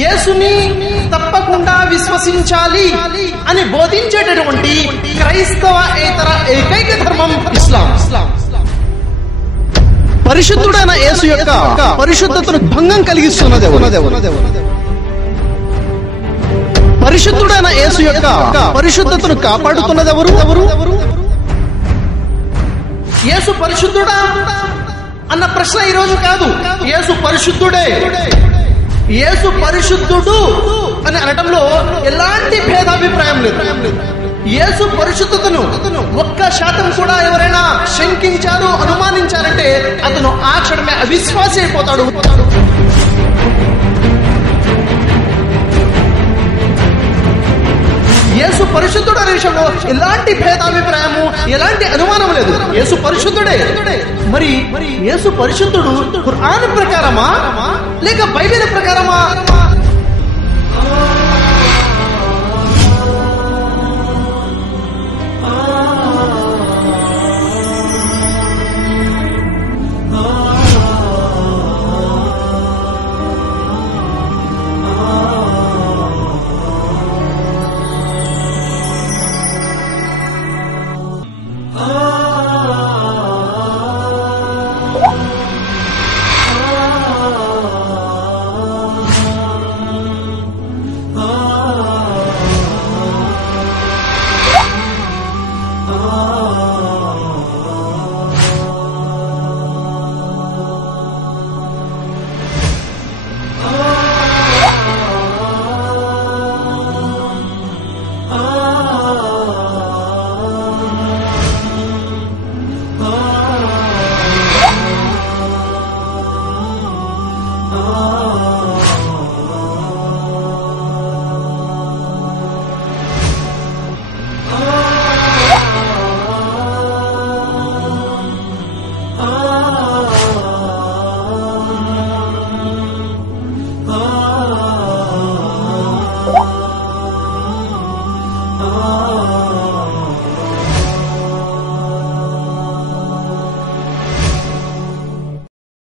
యేసుని తప్పకుండా విశ్వసించాలి అని బోధించేటటువంటి క్రైస్తవేతర ఏకైక ధర్మం ఇస్లాం. పరిశుద్ధుడైన యేసు యొక్క పరిశుద్ధతను భంగం కలిగిస్తున్నది ఎవరు? పరిశుద్ధుడైన యేసు యొక్క పరిశుద్ధతను కాపాడుతున్నది ఎవరు? యేసు పరిశుద్ధుడా అన్న ప్రశ్న ఈ రోజు కాదు. యేసు పరిశుద్ధుడే. యేసు పరిశుద్ధుడు అని అనడంలో ఎలాంటి భేదాభిప్రాయం లేదు. యేసు పరిశుద్ధతను 1% కూడా ఎవరైనా శంకించారు, అనుమానించారంటే అతను ఆ క్షణమే అవిశ్వాసి అయిపోతాడు. యేసు పరిశుద్ధుడు అనే విషయంలో ఎలాంటి భేదాభిప్రాయము, ఎలాంటి అనుమానం లేదు. యేసు పరిశుద్ధుడే. మరి యేసు పరిశుద్ధుడు ఖురాన్ ప్రకారమా లేక బైబిల్ ప్రకారమా?